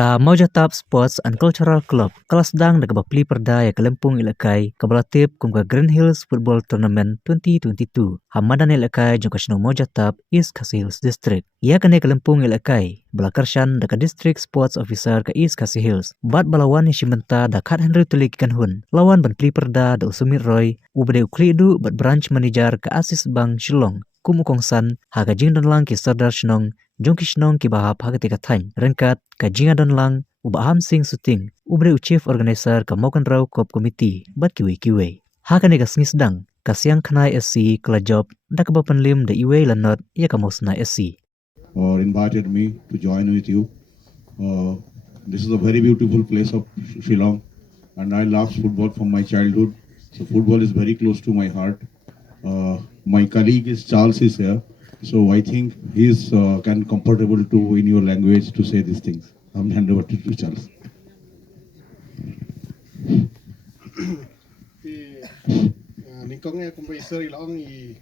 Ka Maujatap Sports and Cultural Club kelas sedang daga bapli perda ya kelempung ilakai kabalatip kum ka Green Hills Football Tournament 2022 hamadan ilakai jong kasino Maujatap East Khasi Hills District ia kane kelempung ilakai belakarsan daga District Sports Officer ke East Khasi Hills bat balawan ni shimenta da Khat Henry Tulik kan hun lawan ban pli perda da Usumir Roy ubade uklidu bat branch manager ke Asis Bang Shillong kum ukongsan haga jing dan lang ki Sardar Shnong Jongkishnong ki bahap haketika thany rengkat ka jinga donlang ubaham sing suting ubre chief organizer ka mokan raw kop committee bat kiwe hakane ka snisdang ka siang khnai SC kala job dak bapan lim de iwe lanot ya ka mosna SC or invited me to join with you. This is a very beautiful place of Shillong, and I love football from my childhood, so football is very close to my heart. My colleague is Charles is here, so I think he's can comfortable to in your language to say these things. I'm hand over to Charles. Ningkongnya kumpai long i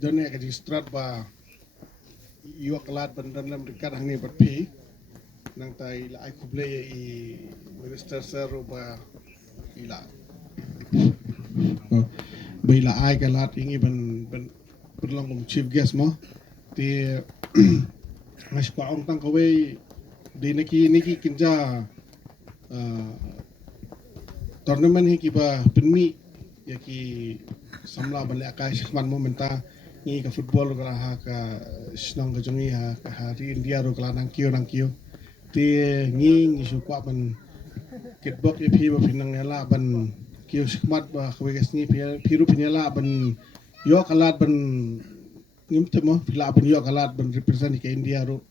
done ka distrat ba iwa kalat bandan lam dekat hang ni berpi nang tai la ai kuble i minister sir ba ila bila ai kalat ingi ban long chief guest mo ti mas pa ong tang kawe di niki kinja tournament hi kiba penmi ya ki samla bale akai shman momenta ni ka football ka ha ka snong ka jongi ha ka hari India ro kala nang kio ti ni su kwa ban kitbok e phi ba phinang la ban kio shmat ba khwe ka sni phiru phinyala ban yo kalat ban ngim temo phila ban yo kalat ban represent ka India ro